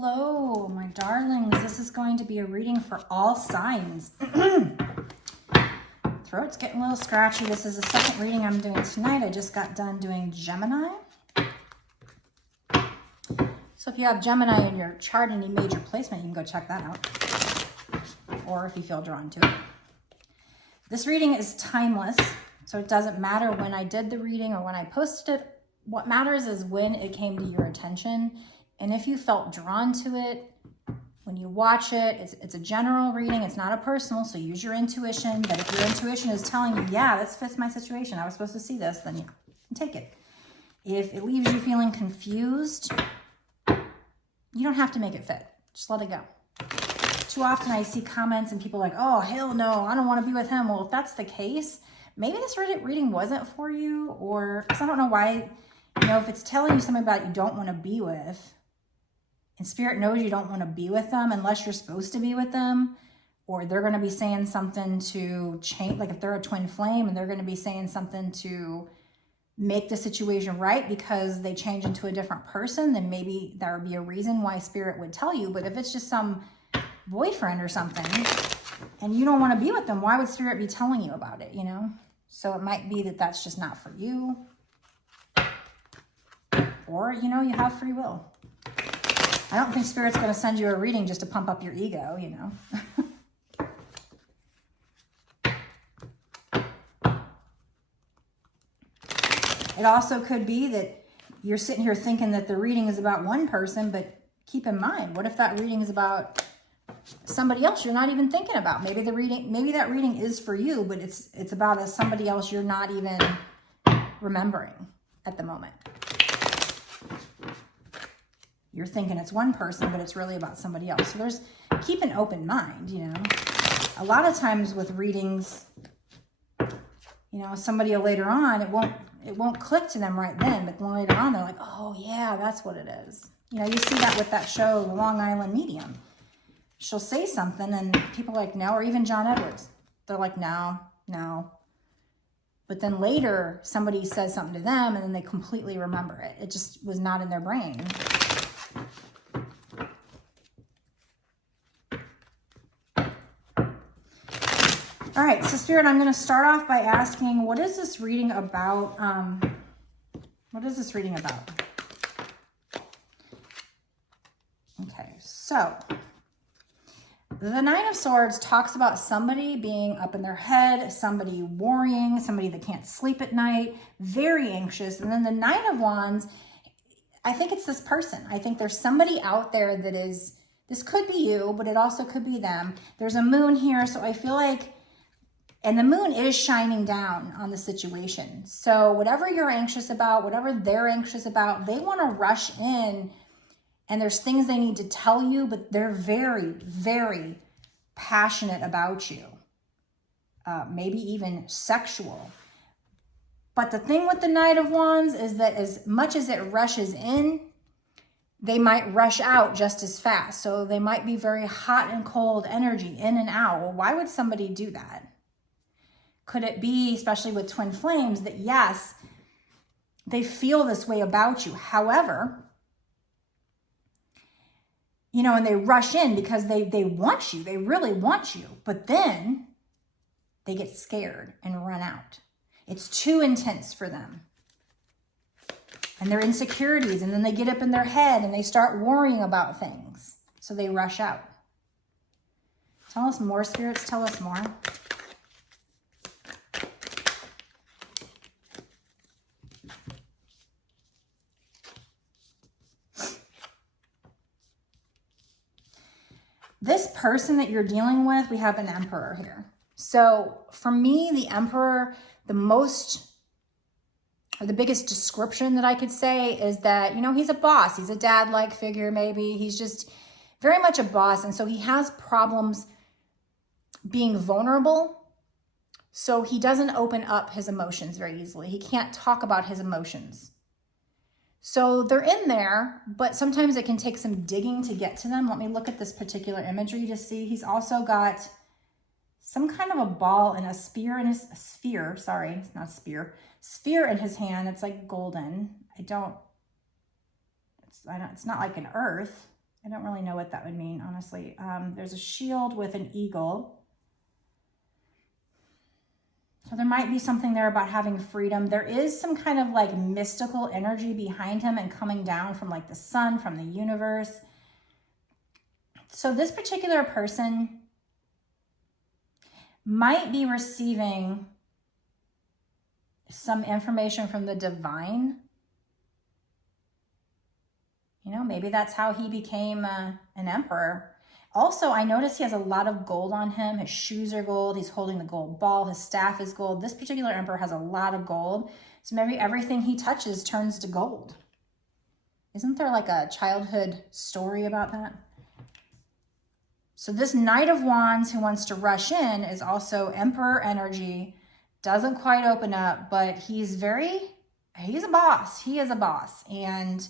Hello, my darlings. This is going to be a reading for all signs. Throat's getting a little scratchy. This is the second reading I'm doing tonight. I just got done doing Gemini. So if you have Gemini in your chart, any major placement, you can go check that out. Or if you feel drawn to it. This reading is timeless, so it doesn't matter when I did the reading or when I posted it. What matters is when it came to your attention. And if you felt drawn to it, when you watch it, it's a general reading. It's not a personal, so use your intuition. But if your intuition is telling you, yeah, this fits my situation, I was supposed to see this, then yeah, take it. If it leaves you feeling confused, you don't have to make it fit. Just let it go. Too often I see comments and people are like, oh, hell no, I don't want to be with him. Well, if that's the case, maybe this reading wasn't for you, or because I don't know why, if it's telling you something about you don't want to be with, and Spirit knows you don't want to be with them unless you're supposed to be with them, or they're going to be saying something to change, like if they're a twin flame and they're going to be saying something to make the situation right because they change into a different person, then maybe there would be a reason why Spirit would tell you. But if it's just some boyfriend or something and you don't want to be with them, why would Spirit be telling you about it, So it might be that that's just not for you. Or, you have free will. I don't think Spirit's going to send you a reading just to pump up your ego, It also could be that you're sitting here thinking that the reading is about one person, but keep in mind, what if that reading is about somebody else you're not even thinking about? Maybe that reading is for you, but it's about somebody else you're not even remembering at the moment. You're thinking it's one person, but it's really about somebody else. So keep an open mind, A lot of times with readings, somebody later on, it won't click to them right then, but then later on they're like, oh yeah, that's what it is. You see that with that show, The Long Island Medium. She'll say something and people are like, no, or even John Edwards. They're like, no. But then later somebody says something to them and then they completely remember it. It just was not in their brain. All right, so Spirit, I'm going to start off by asking, what is this reading about? What is this reading about? Okay, so the Nine of Swords talks about somebody being up in their head, somebody worrying, somebody that can't sleep at night, very anxious. And then the Nine of Wands, I think it's this person. I think there's somebody out there that is, this could be you, but it also could be them. There's a moon here, so I feel like, and the moon is shining down on the situation. So whatever you're anxious about, whatever they're anxious about, they want to rush in and there's things they need to tell you, but they're very, very passionate about you. Maybe even sexual. But the thing with the Knight of Wands is that as much as it rushes in, they might rush out just as fast. So they might be very hot and cold energy, in and out. Well, why would somebody do that? Could it be, especially with twin flames, that yes, they feel this way about you. However, and they rush in because they want you. They really want you. But then they get scared and run out. It's too intense for them. And their insecurities, and then they get up in their head and they start worrying about things. So they rush out. Tell us more, spirits. Tell us more. This person that you're dealing with, we have an Emperor here. So for me, the Emperor, the biggest description that I could say is that, he's a boss. He's a dad-like figure, maybe. He's just very much a boss. And so he has problems being vulnerable. So he doesn't open up his emotions very easily. He can't talk about his emotions. So they're in there, but sometimes it can take some digging to get to them. Let me look at this particular imagery to see. He's also got some kind of a ball and a spear in his sphere. Sorry, it's not spear. Sphere in his hand. It's like golden. It's not like an earth. I don't really know what that would mean, honestly. There's a shield with an eagle. So there might be something there about having freedom. There is some kind of like mystical energy behind him and coming down from like the sun, from the universe. So this particular person might be receiving some information from the divine. You know, maybe that's how he became an emperor. Also, I notice he has a lot of gold on him. His shoes are gold. He's holding the gold ball. His staff is gold. This particular emperor has a lot of gold. So maybe everything he touches turns to gold. Isn't there like a childhood story about that? So this Knight of Wands who wants to rush in is also Emperor energy. Doesn't quite open up, but he's a boss. He is a boss. And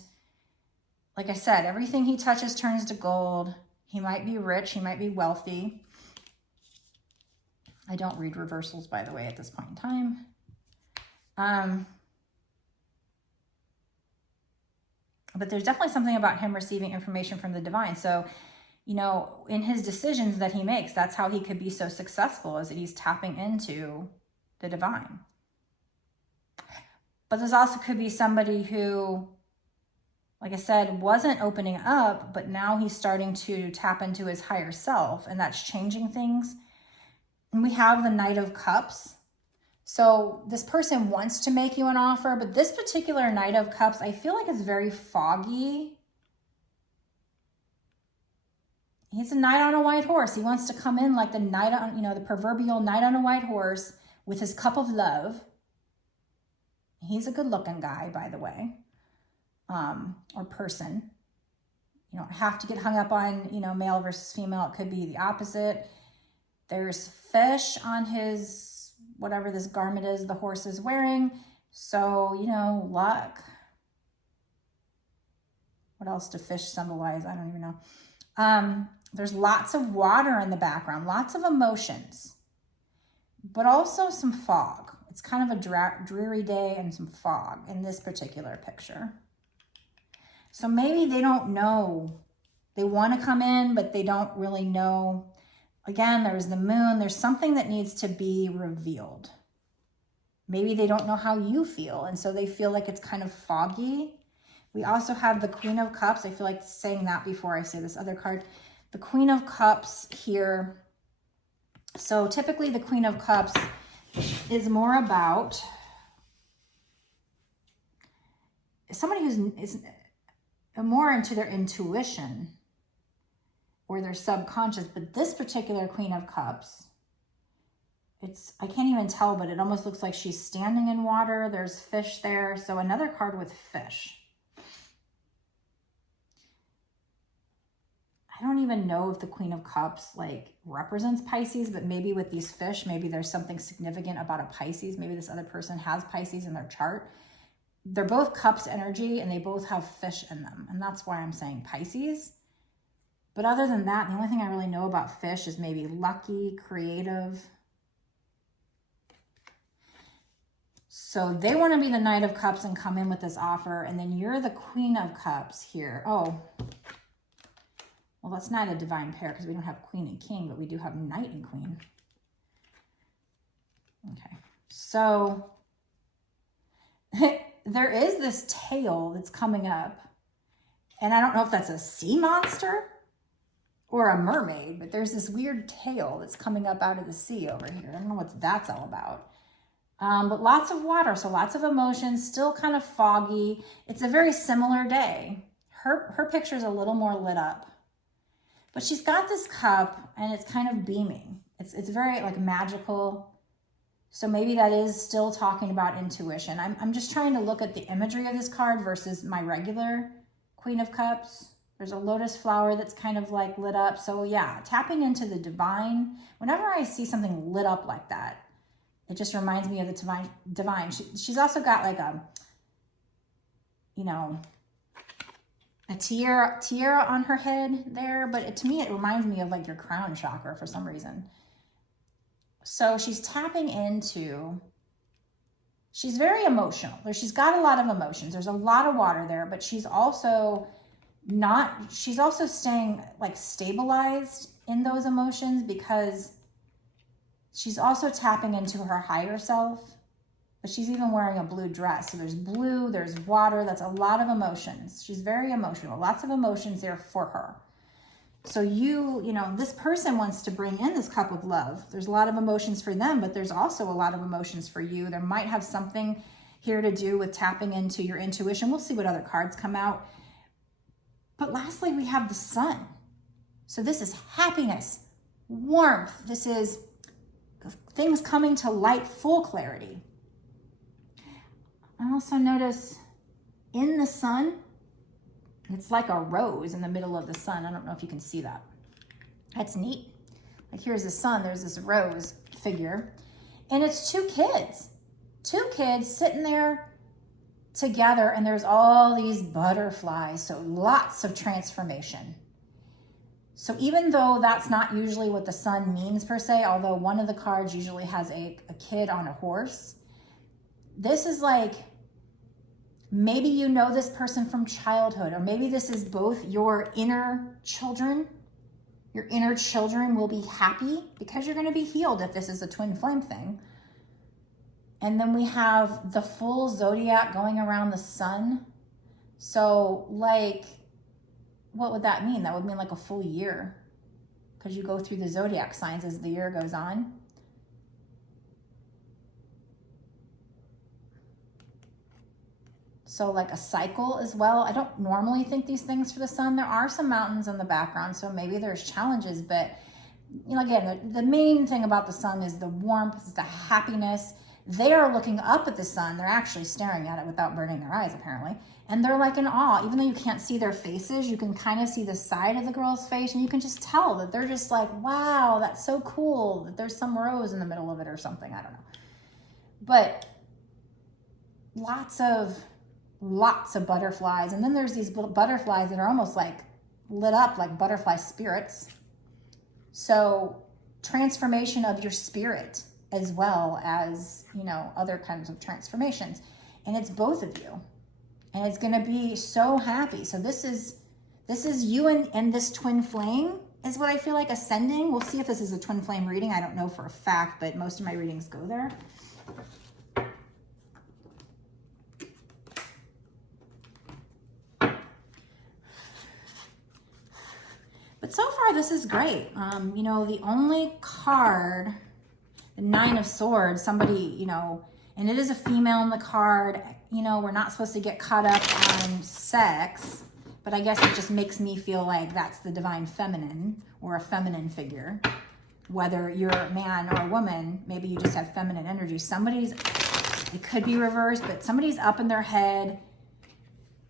like I said, everything he touches turns to gold. He might be rich. He might be wealthy. I don't read reversals, by the way, at this point in time. But there's definitely something about him receiving information from the divine. So, you know, in his decisions that he makes, that's how he could be so successful, is that he's tapping into the divine. But this also could be somebody who, like I said, wasn't opening up, but now he's starting to tap into his higher self, and that's changing things. And we have the Knight of Cups. So this person wants to make you an offer, but this particular Knight of Cups, I feel like is very foggy. He's a knight on a white horse. He wants to come in like the knight on, you know, the proverbial knight on a white horse with his cup of love. He's a good looking guy, by the way. Or person. You don't have to get hung up on, you know, male versus female. It could be the opposite. There's fish on his, whatever this garment is the horse is wearing. So, you know, luck. What else do fish symbolize? I don't even know. There's lots of water in the background, lots of emotions, but also some fog. It's kind of a dreary day and some fog in this particular picture. So maybe they don't know. They want to come in, but they don't really know. Again, there's the moon. There's something that needs to be revealed. Maybe they don't know how you feel, and so they feel like it's kind of foggy. We also have the Queen of Cups. I feel like saying that before I say this other card. The Queen of Cups here. So typically the Queen of Cups is more about somebody is more into their intuition or their subconscious. But this particular Queen of Cups, I can't even tell, but it almost looks like she's standing in water. There's fish there. So another card with fish. I don't even know if the Queen of Cups like represents Pisces, but maybe with these fish, maybe there's something significant about a Pisces. Maybe this other person has Pisces in their chart. They're both cups energy and they both have fish in them. And that's why I'm saying Pisces. But other than that, the only thing I really know about fish is maybe lucky, creative. So they want to be the Knight of Cups and come in with this offer. And then you're the Queen of Cups here. Oh, well, that's not a divine pair because we don't have Queen and King, but we do have Knight and Queen. Okay, so there is this tail that's coming up. And I don't know if that's a sea monster or a mermaid, but there's this weird tail that's coming up out of the sea over here. I don't know what that's all about. But lots of water, so lots of emotions, still kind of foggy. It's a very similar day. Her picture is a little more lit up. But she's got this cup and it's kind of beaming. It's very like magical. So maybe that is still talking about intuition. I'm just trying to look at the imagery of this card versus my regular Queen of Cups. There's a lotus flower that's kind of like lit up. So yeah, tapping into the divine. Whenever I see something lit up like that, it just reminds me of the divine. She's also got like a, you know, a tiara on her head there, but to me, it reminds me of like your crown chakra for some reason. So she's tapping into, she's very emotional. She's got a lot of emotions. There's a lot of water there, but she's also she's also staying like stabilized in those emotions because she's also tapping into her higher self, but she's even wearing a blue dress. So there's blue, there's water, that's a lot of emotions. She's very emotional, lots of emotions there for her. So you know, this person wants to bring in this cup of love. There's a lot of emotions for them, but there's also a lot of emotions for you. There might have something here to do with tapping into your intuition. We'll see what other cards come out. But lastly, we have the sun. So this is happiness, warmth. This is things coming to light, full clarity. I also notice in the sun, it's like a rose in the middle of the sun. I don't know if you can see that. That's neat. Like here's the sun, there's this rose figure, and it's two kids sitting there together, and there's all these butterflies, so lots of transformation. So even though that's not usually what the sun means per se, although one of the cards usually has a kid on a horse, this is like, maybe you know this person from childhood, or maybe this is both your inner children. Your inner children will be happy because you're going to be healed if this is a twin flame thing. And then we have the full zodiac going around the sun. So like, what would that mean? That would mean like a full year, because you go through the zodiac signs as the year goes on. So like a cycle as well. I don't normally think these things for the sun. There are some mountains in the background, so maybe there's challenges, but you know, again, the main thing about the sun is the warmth, the happiness. They are looking up at the sun. They're actually staring at it without burning their eyes, apparently. And they're like in awe. Even though you can't see their faces, you can kind of see the side of the girl's face, and you can just tell that they're just like, wow, that's so cool that there's some rose in the middle of it or something. I don't know. But lots of butterflies. And then there's these butterflies that are almost like lit up like butterfly spirits. So transformation of your spirit, as well as, you know, other kinds of transformations. And it's both of you. And it's going to be so happy. So this is you and this twin flame is what I feel like ascending. We'll see if this is a twin flame reading. I don't know for a fact, but most of my readings go there. But so far, this is great. You know, the only card, the Nine of Swords, somebody, you know, and it is a female in the card. You know, we're not supposed to get caught up on sex, but I guess it just makes me feel like that's the divine feminine or a feminine figure. Whether you're a man or a woman, maybe you just have feminine energy. It could be reversed, but somebody's up in their head.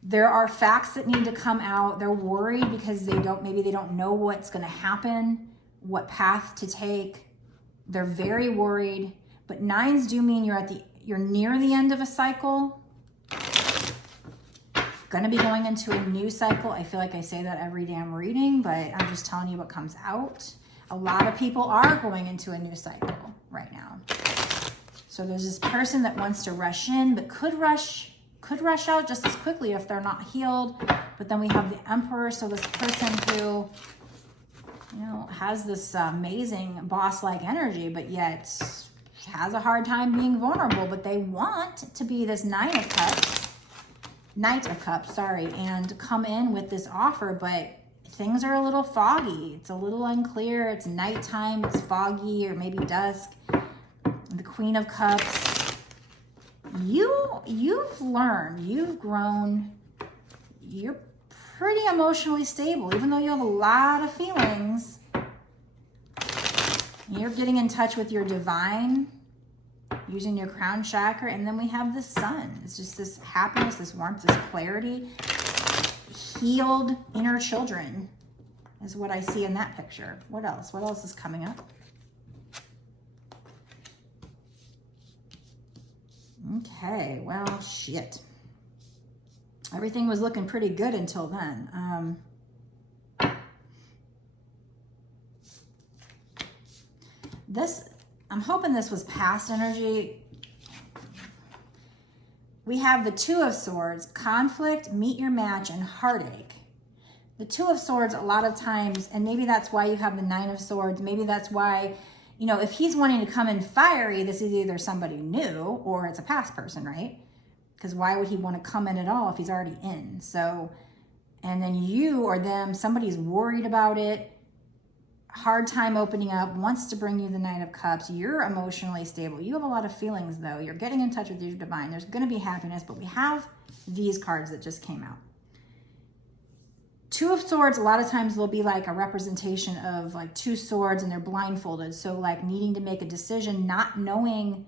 There are facts that need to come out. They're worried because maybe they don't know what's going to happen, what path to take. They're very worried, but nines do mean you're near the end of a cycle. Going to be going into a new cycle. I feel like I say that every damn reading, but I'm just telling you what comes out. A lot of people are going into a new cycle right now. So there's this person that wants to rush in, but could rush out just as quickly if they're not healed. But then we have the Emperor. So this person who, you know, has this amazing boss-like energy, but yet has a hard time being vulnerable, but they want to be this Knight of Cups, and come in with this offer, but things are a little foggy. It's a little unclear. It's nighttime, it's foggy, or maybe dusk. The Queen of Cups. You've learned, you've grown, you're pretty emotionally stable, even though you have a lot of feelings. You're getting in touch with your divine, using your crown chakra, and then we have the sun. It's just this happiness, this warmth, this clarity. Healed inner children is what I see in that picture. What else? What else is coming up? Okay, well, shit. Everything was looking pretty good until then. I'm hoping this was past energy. We have the Two of Swords, conflict, meet your match, and heartache. The Two of Swords, a lot of times, and maybe that's why you have the Nine of Swords. Maybe that's why, you know, if he's wanting to come in fiery, this is either somebody new or it's a past person, right? Because why would he want to come in at all if he's already in? So, and then you or them, somebody's worried about it, hard time opening up, wants to bring you the Knight of Cups. You're emotionally stable. You have a lot of feelings, though. You're getting in touch with your divine. There's going to be happiness, but we have these cards that just came out. Two of Swords, a lot of times will be like a representation of like two swords and they're blindfolded. So like needing to make a decision, not knowing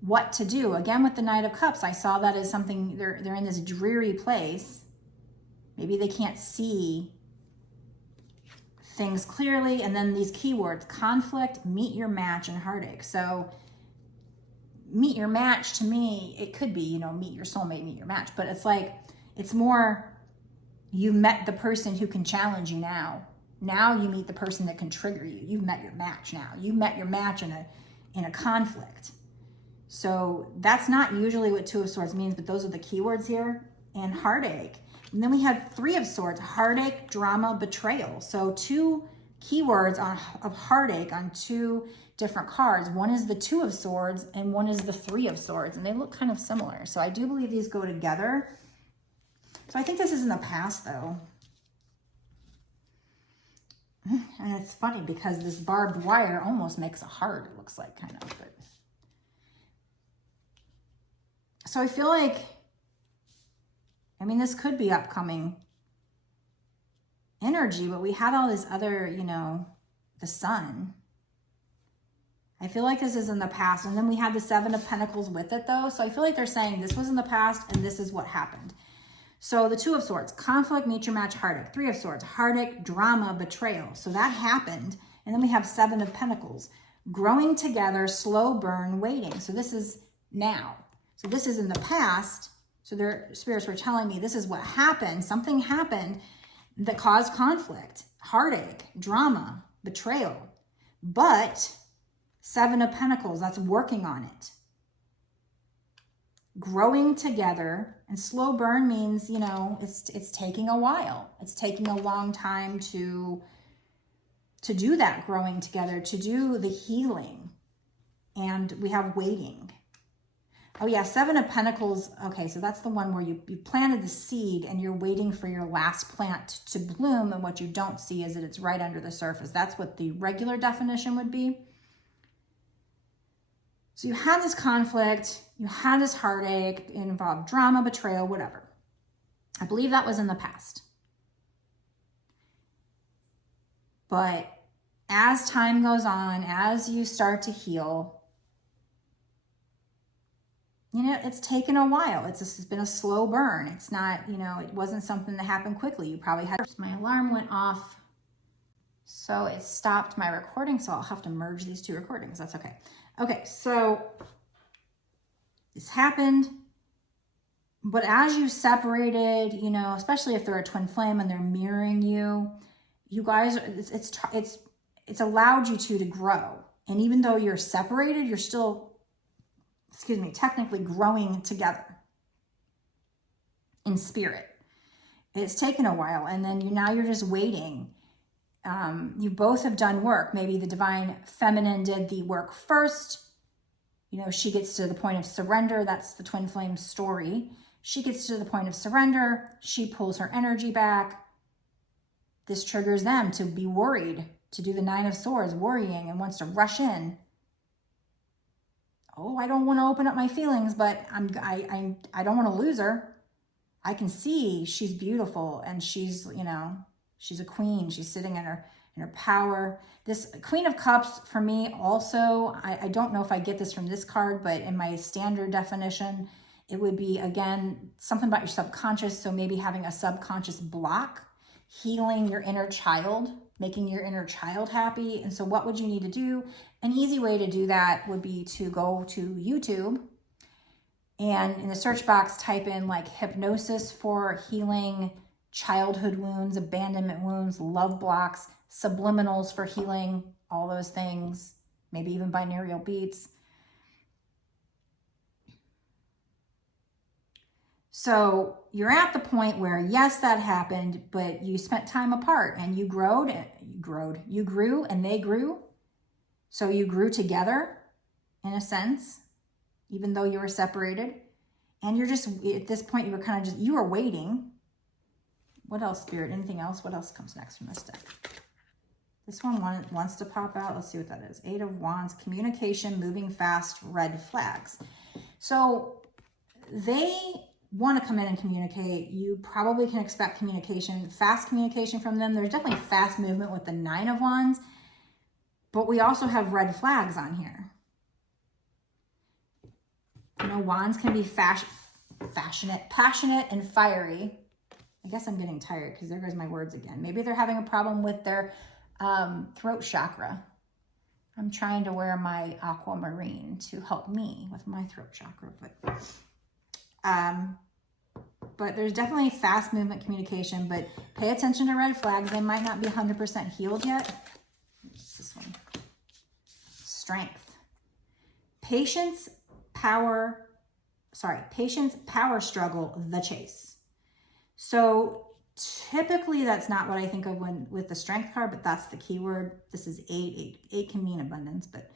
what to do. Again, with the Knight of Cups, I saw that as something, they're in this dreary place. Maybe they can't see things clearly. And then these keywords, conflict, meet your match, and heartache. So meet your match, to me, it could be, you know, meet your soulmate, meet your match. But it's like, it's more, you met the person who can challenge you now. Now you meet the person that can trigger you. You've met your match now. You met your match in a conflict. So that's not usually what Two of Swords means, but those are the keywords here. And heartache. And then we have Three of Swords, heartache, drama, betrayal. So two keywords of heartache on two different cards. One is the Two of Swords and one is the Three of Swords. And they look kind of similar. So I do believe these go together. So I think this is in the past, though. And it's funny because this barbed wire almost makes a heart, it looks like, kind of. But so I feel like, I mean, this could be upcoming energy, but we had all this other, you know, the Sun. I feel like this is in the past. And then we had the Seven of Pentacles with it, though. So I feel like they're saying this was in the past and this is what happened. So the Two of Swords, conflict, meet your match, heartache. Three of Swords, heartache, drama, betrayal. So that happened. And then we have Seven of Pentacles, growing together, slow burn, waiting. So this is now. So this is in the past. So their spirits were telling me this is what happened. Something happened that caused conflict, heartache, drama, betrayal. But Seven of Pentacles, that's working on it. Growing together, and slow burn means, you know, it's taking a while. It's taking a long time to do that growing together, to do the healing. And we have waiting. Oh yeah, Seven of Pentacles. Okay, so that's the one where you planted the seed and you're waiting for your last plant to bloom, and what you don't see is that it's right under the surface. That's what the regular definition would be. So you had this conflict, you had this heartache, it involved drama, betrayal, whatever. I believe that was in the past. But as time goes on, as you start to heal, you know, it's taken a while. It's been a slow burn. It's not, you know, it wasn't something that happened quickly. You probably had, my alarm went off, so it stopped my recording, so I'll have to merge these two recordings. That's okay. Okay, so this happened, but as you separated, you know, especially if they're a twin flame and they're mirroring you, you guys, it's allowed you to grow. And even though you're separated, you're still, excuse me, technically growing together in spirit. It's taken a while, and then now you're just waiting. You both have done work. Maybe the divine feminine did the work first. You know, she gets to the point of surrender. That's the twin flame story. She gets to the point of surrender. She pulls her energy back. This triggers them to be worried, to do the Nine of Swords, worrying, and wants to rush in. Oh, I don't want to open up my feelings, but I don't want to lose her. I can see she's beautiful, and she's, you know, she's a queen. She's sitting in her power. This Queen of Cups, for me, also, I don't know if I get this from this card, but in my standard definition, it would be, again, something about your subconscious. So maybe having a subconscious block, healing your inner child, making your inner child happy. And so what would you need to do? An easy way to do that would be to go to YouTube and in the search box, type in like hypnosis for healing childhood wounds, abandonment wounds, love blocks, subliminals for healing, all those things, maybe even binaural beats. So you're at the point where, yes, that happened, but you spent time apart and you grew and they grew. So you grew together in a sense, even though you were separated. And you're just, at this point, you were kind of just, you were waiting. What else, Spirit? Anything else? What else comes next from this deck? This one wants to pop out. Let's see what that is. 8 of Wands, communication, moving fast, red flags. So they want to come in and communicate. You probably can expect communication, fast communication from them. There's definitely fast movement with the 9 of Wands, but we also have red flags on here. You know, Wands can be passionate, and fiery. I guess I'm getting tired because there goes my words again. Maybe they're having a problem with their throat chakra. I'm trying to wear my aquamarine to help me with my throat chakra, but there's definitely fast movement communication, but pay attention to red flags. They might not be 100% healed yet. What's this one? Strength. Patience, power struggle, the chase. So typically that's not what I think of with the strength card, but that's the key word. This is 8. 8 can mean abundance, but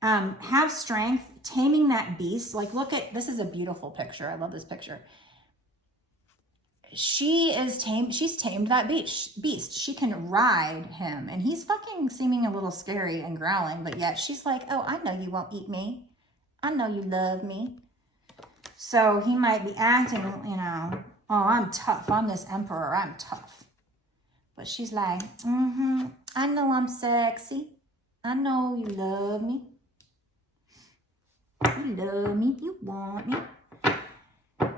have strength, taming that beast. Like, look at, this is a beautiful picture. I love this picture. She's tamed that beast. She can ride him, and he's fucking seeming a little scary and growling, but yet she's like, oh, I know you won't eat me. I know you love me. So he might be acting, you know, oh, I'm tough. I'm this emperor. I'm tough. But she's like, I know I'm sexy. I know you love me. You love me. You want me.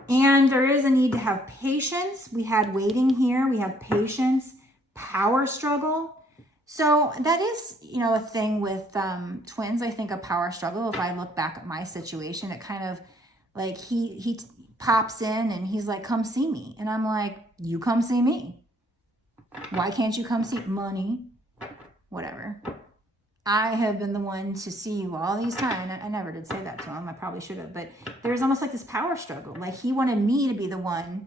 And there is a need to have patience. We had waiting here. We have patience, power struggle. So that is, you know, a thing with twins. I think a power struggle. If I look back at my situation, it kind of like he pops in and he's like, come see me. And I'm like, you come see me. Why can't you come see money? Whatever. I have been the one to see you all these times. I never did say that to him. I probably should have. But there's almost like this power struggle. Like he wanted me to be the one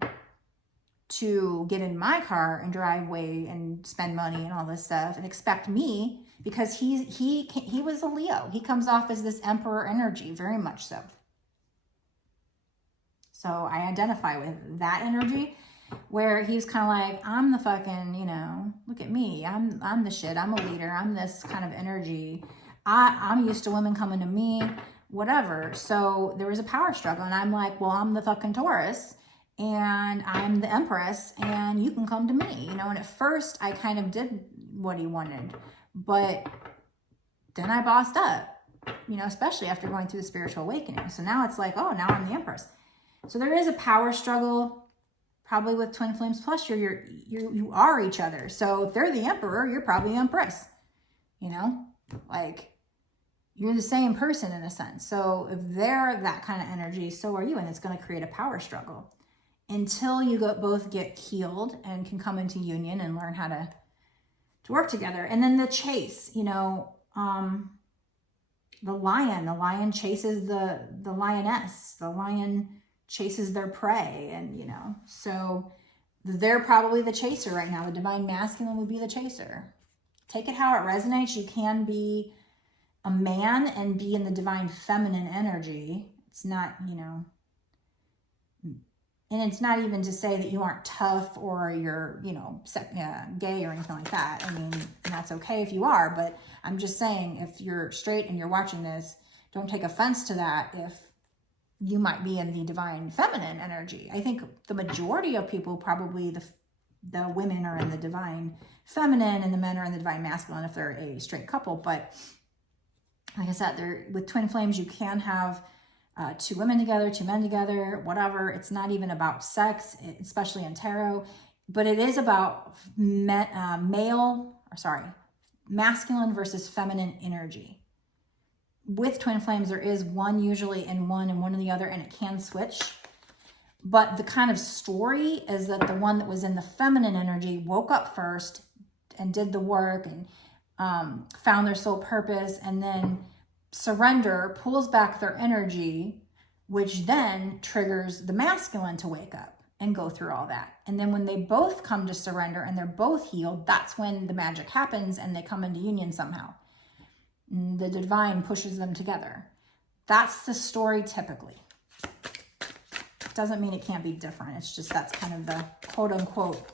to get in my car and drive away and spend money and all this stuff and expect me, because he was a Leo. He comes off as this emperor energy, very much so. So I identify with that energy, where he's kind of like, I'm the fucking, you know, look at me. I'm the shit. I'm a leader. I'm this kind of energy. I'm used to women coming to me, whatever. So there was a power struggle. And I'm like, well, I'm the fucking Taurus and I'm the Empress and you can come to me, you know? And at first I kind of did what he wanted, but then I bossed up, you know, especially after going through the spiritual awakening. So now it's like, oh, now I'm the Empress. So there is a power struggle. Probably with twin flames, plus you are each other. So if they're the emperor, you're probably the empress. You know, like you're the same person in a sense. So if they're that kind of energy, so are you, and it's going to create a power struggle until you both get healed and can come into union and learn how to work together. And then the chase, you know, the lion chases the lioness. The lion chases their prey, and you know, so they're probably the chaser right now. The divine masculine would be the chaser. Take it how it resonates. You can be a man and be in the divine feminine energy. It's not, you know, and it's not even to say that you aren't tough or you're, you know, gay or anything like that. I mean, that's okay if you are, but I'm just saying, if you're straight and you're watching this, don't take offense to that if you might be in the divine feminine energy. I think the majority of people, probably the women are in the divine feminine and the men are in the divine masculine if they're a straight couple. But like I said, with twin flames, you can have 2 women together, 2 men together, whatever. It's not even about sex, especially in tarot, but it is about masculine versus feminine energy. With twin flames, there is one usually in one and one in the other, and it can switch. But the kind of story is that the one that was in the feminine energy woke up first and did the work and found their soul purpose, and then pulls back their energy, which then triggers the masculine to wake up and go through all that. And then when they both come to surrender and they're both healed, that's when the magic happens and they come into union somehow. And the divine pushes them together. That's the story typically. Doesn't mean it can't be different. It's just that's kind of the quote unquote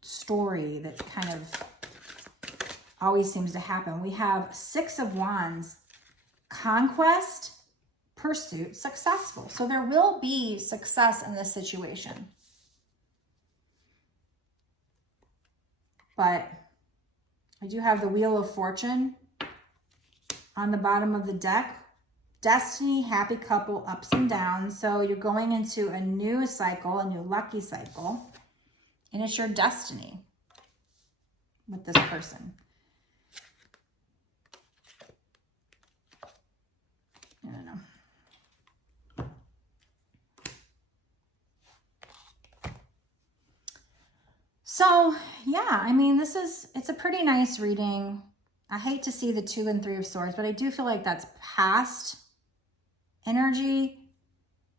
story that kind of always seems to happen. We have Six of Wands, conquest, pursuit, successful. So there will be success in this situation. But I do have the Wheel of Fortune on the bottom of the deck. Destiny, happy couple, ups and downs. So you're going into a new cycle, a new lucky cycle. And it's your destiny with this person. I don't know. So, yeah, I mean, it's a pretty nice reading. I hate to see the 2 and 3 of Swords, but I do feel like that's past energy.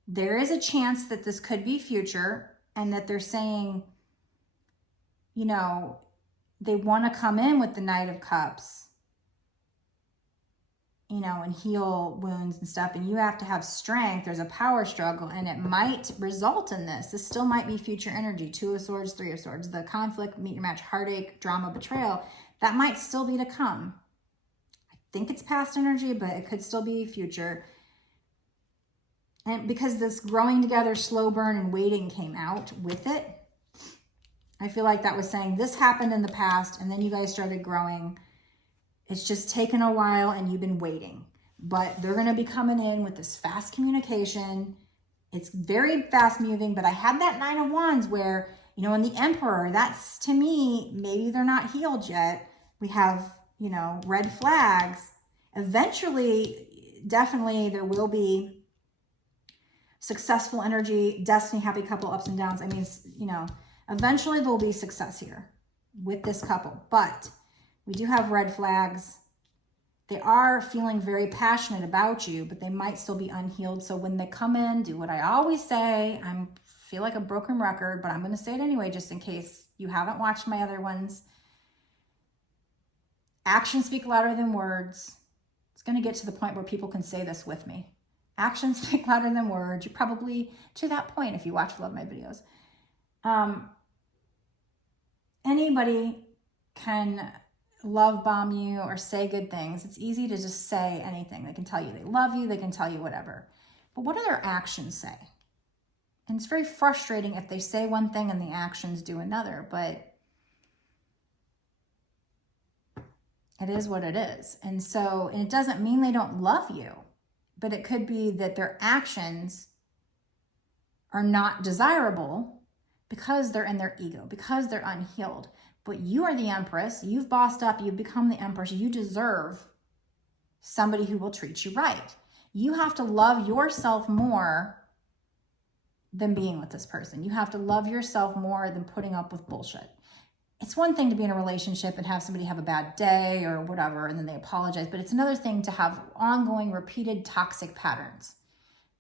There is a chance that this could be future and that they're saying, you know, they want to come in with the Knight of Cups, you know, and heal wounds and stuff. And you have to have strength. There's a power struggle and it might result in this. This still might be future energy. 2 of Swords, 3 of Swords, the conflict, meet your match, heartache, drama, betrayal. That might still be to come. I think it's past energy, but it could still be future. And because this growing together, slow burn, and waiting came out with it, I feel like that was saying this happened in the past and then you guys started growing. It's just taken a while and you've been waiting. But they're going to be coming in with this fast communication. It's very fast moving, but I had that 9 of Wands where, you know, in the Emperor, that's to me, maybe they're not healed yet. We have, you know, red flags. Eventually, definitely there will be successful energy, destiny, happy couple, ups and downs. I mean, you know, eventually there'll be success here with this couple, but we do have red flags. They are feeling very passionate about you, but they might still be unhealed. So when they come in, do what I always say. I feel like a broken record, but I'm going to say it anyway, just in case you haven't watched my other ones. Actions speak louder than words. It's going to get to the point where people can say this with me. Actions speak louder than words. You're probably to that point if you watch a lot of my videos. Anybody can love bomb you or say good things. It's easy to just say anything. They can tell you they love you. They can tell you whatever. But what do their actions say? And it's very frustrating if they say one thing and the actions do another. But it is what it is. And so, and it doesn't mean they don't love you. But it could be that their actions are not desirable because they're in their ego, because they're unhealed. But you are the Empress. You've bossed up. You've become the Empress. You deserve somebody who will treat you right. You have to love yourself more than being with this person. You have to love yourself more than putting up with bullshit. It's one thing to be in a relationship and have somebody have a bad day or whatever, and then they apologize. But it's another thing to have ongoing, repeated toxic patterns.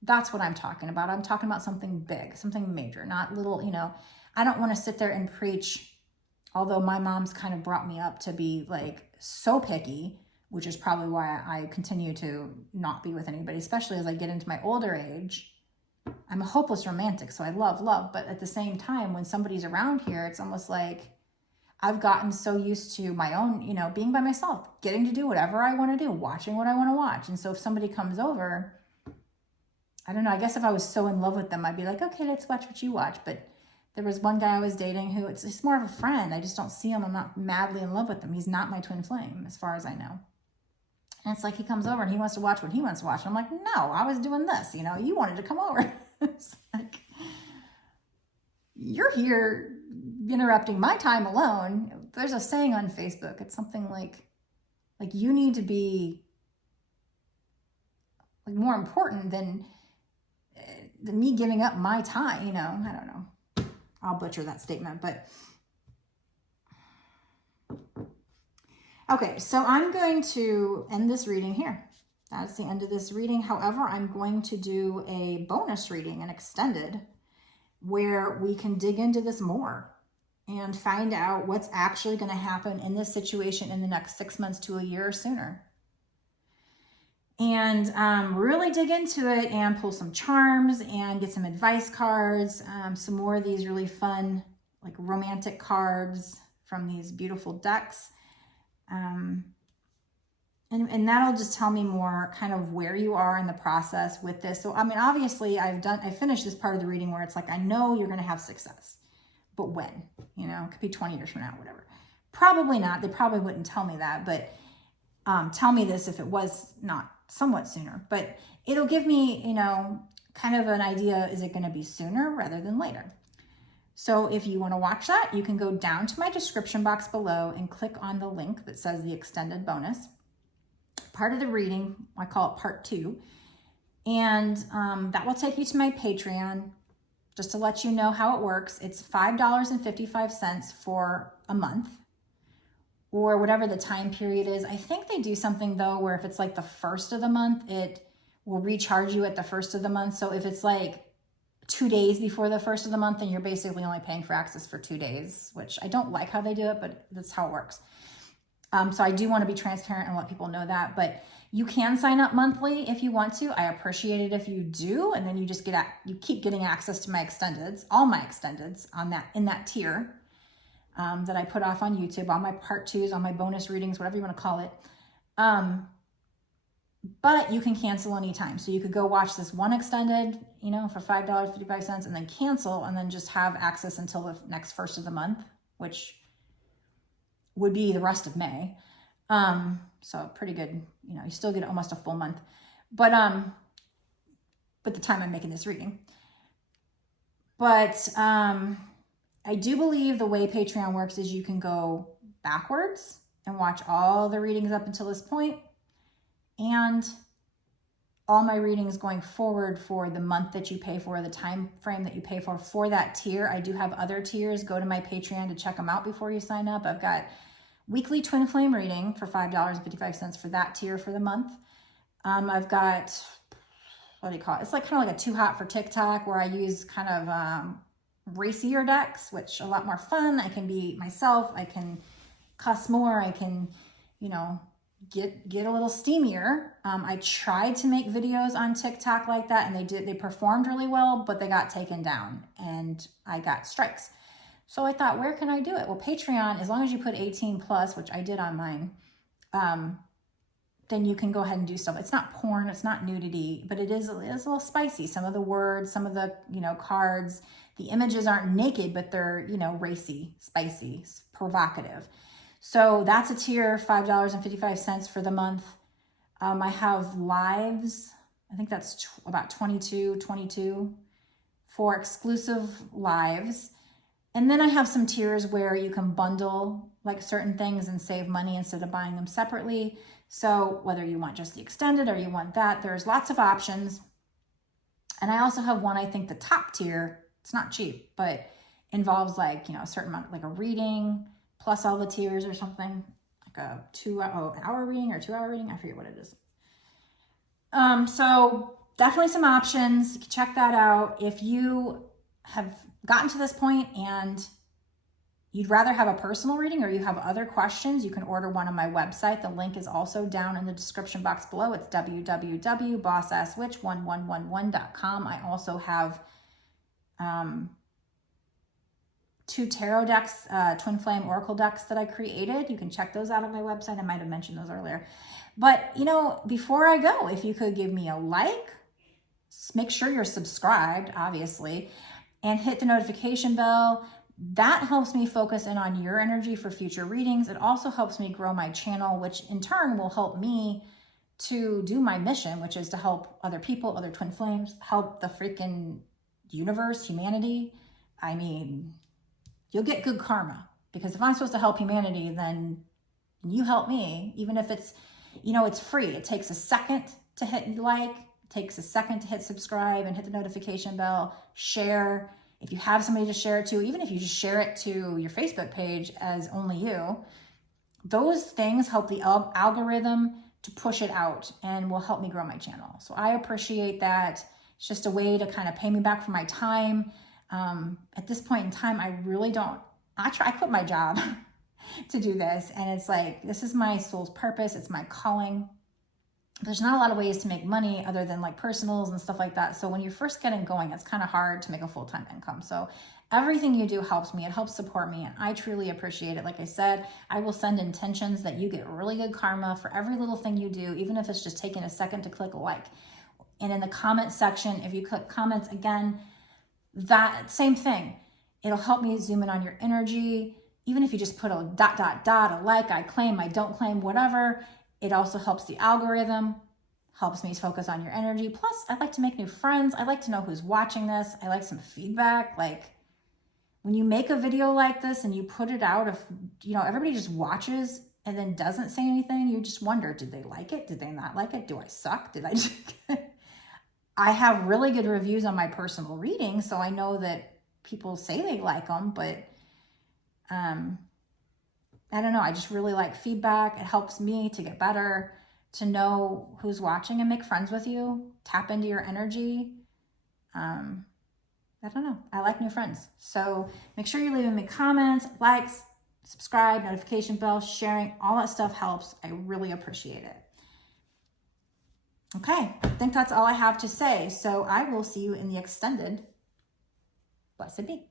That's what I'm talking about. I'm talking about something big, something major, not little, you know. I don't want to sit there and preach, although my mom's kind of brought me up to be like so picky, which is probably why I continue to not be with anybody, especially as I get into my older age. I'm a hopeless romantic, so I love love. But at the same time, when somebody's around here, it's almost like I've gotten so used to my own, you know, being by myself, getting to do whatever I want to do, watching what I want to watch. And so if somebody comes over, I don't know, I guess if I was so in love with them, I'd be like, okay, let's watch what you watch. But there was one guy I was dating who it's more of a friend. I just don't see him. I'm not madly in love with him. He's not my twin flame, as far as I know. And it's like he comes over and he wants to watch what he wants to watch. And I'm like, no, I was doing this. You know, you wanted to come over. It's like, you're here interrupting my time alone. There's a saying on Facebook. It's something like you need to be like more important than me giving up my time. You know, I don't know. I'll butcher that statement, but okay. So I'm going to end this reading here. That's the end of this reading. However, I'm going to do a bonus reading, an extended, where we can dig into this more and find out what's actually going to happen in this situation in the next 6 months to a year or sooner. And really dig into it and pull some charms and get some advice cards, some more of these really fun, like romantic cards from these beautiful decks. And that'll just tell me more kind of where you are in the process with this. So, I mean, obviously I finished this part of the reading where it's like, I know you're going to have success, but when, you know, it could be 20 years from now, whatever. Probably not. They probably wouldn't tell me that, but tell me this if it was not somewhat sooner, but it'll give me, you know, kind of an idea. Is it going to be sooner rather than later? So if you want to watch that, you can go down to my description box below and click on the link that says the extended bonus. Part of the reading, I call it part 2. And that will take you to my Patreon. Just to let you know how it works, it's $5.55 for a month, or whatever the time period is. I think they do something though, where if it's like the first of the month, it will recharge you at the first of the month. So if it's like 2 days before the first of the month, then you're basically only paying for access for 2 days, which I don't like how they do it, but that's how it works. So I do want to be transparent and let people know that, but you can sign up monthly if you want to. I appreciate it if you do. And then you just you keep getting access to my extendeds, all my extendeds in that tier that I put off on YouTube, all my part 2s, all my bonus readings, whatever you want to call it. But you can cancel anytime. So you could go watch this one extended, you know, for $5.55 and then cancel and then just have access until the next first of the month, which would be the rest of May. So pretty good, you know, you still get almost a full month, but the time I'm making this reading. But I do believe the way Patreon works is you can go backwards and watch all the readings up until this point, and all my readings going forward for the month that you pay for, the time frame that you pay for that tier. I do have other tiers. Go to my Patreon to check them out before you sign up. I've got weekly twin flame reading for $5.55 for that tier for the month. I've got, what do you call it? It's like kind of like a Too Hot for TikTok, where I use kind of racier decks, which are a lot more fun. I can be myself. I can cuss more. I can, you know, get a little steamier. I tried to make videos on TikTok like that, and they performed really well, but they got taken down and I got strikes. So I thought, where can I do it? Well, Patreon, as long as you put 18 plus, which I did on mine, then you can go ahead and do stuff. It's not porn, it's not nudity, but it is a little spicy. Some of the words, some of the, you know, cards, the images aren't naked, but they're, you know, racy, spicy, provocative. So that's a tier, $5.55 for the month. I have lives. I think that's about 22 for exclusive lives. And then I have some tiers where you can bundle like certain things and save money instead of buying them separately. So whether you want just the extended or you want that, there's lots of options. And I also have one, I think the top tier, it's not cheap, but involves like, you know, a certain amount, like a reading plus all the tiers or something, like a 2 hour reading or 2 hour reading. I forget what it is. So definitely some options. You can check that out. If you have gotten to this point and you'd rather have a personal reading or you have other questions, you can order one on my website. The link is also down in the description box below. It's www.bossasswitch1111.com. I also have 2 tarot decks, Twinflame Oracle decks that I created. You can check those out on my website. I might have mentioned those earlier. But, you know, before I go, if you could give me a like, make sure you're subscribed, obviously, and hit the notification bell. That helps me focus in on your energy for future readings. It also helps me grow my channel, which in turn will help me to do my mission, which is to help other people, other twin flames, help the freaking universe, humanity. I mean, you'll get good karma, because if I'm supposed to help humanity, then you help me, even if it's, you know, it's free. It takes a second to hit like, it takes a second to hit subscribe and hit the notification bell, share. If you have somebody to share it to, even if you just share it to your Facebook page as only you, those things help the algorithm to push it out and will help me grow my channel. So I appreciate that. It's just a way to kind of pay me back for my time. At this point in time, I really don't, I quit my job to do this. And it's like, this is my soul's purpose. It's my calling. There's not a lot of ways to make money other than like personals and stuff like that. So when you're first getting going, it's kind of hard to make a full-time income. So everything you do helps me. It helps support me. And I truly appreciate it. Like I said, I will send intentions that you get really good karma for every little thing you do, even if it's just taking a second to click like. And in the comment section, if you click comments again, that same thing, it'll help me zoom in on your energy. Even if you just put a ... a like, I claim, I don't claim, whatever. It also helps the algorithm, helps me focus on your energy. Plus, I like to make new friends. I like to know who's watching this. I like some feedback. Like when you make a video like this and you put it out, if you know, everybody just watches and then doesn't say anything, you just wonder, did they like it? Did they not like it? Do I suck? Did I just... I have really good reviews on my personal readings, so I know that people say they like them, but I don't know. I just really like feedback. It helps me to get better, to know who's watching and make friends with you, tap into your energy. I don't know. I like new friends. So make sure you're leaving me comments, likes, subscribe, notification bell, sharing, all that stuff helps. I really appreciate it. Okay, I think that's all I have to say. So I will see you in the extended. Blessed be.